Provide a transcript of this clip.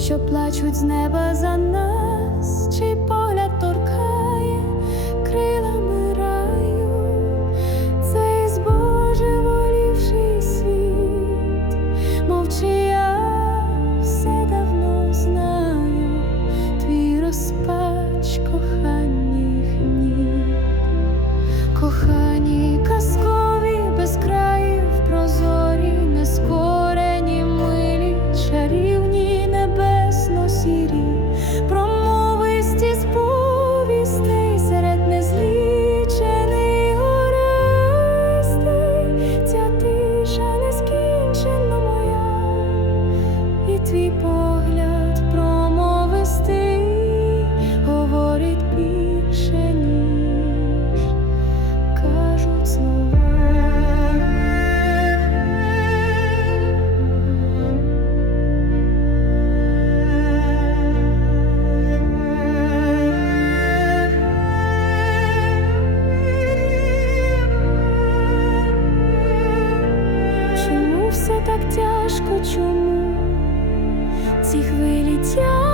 що плачуть з неба за нас, чий погляд. так тяжко, чому ці хвилі тяжко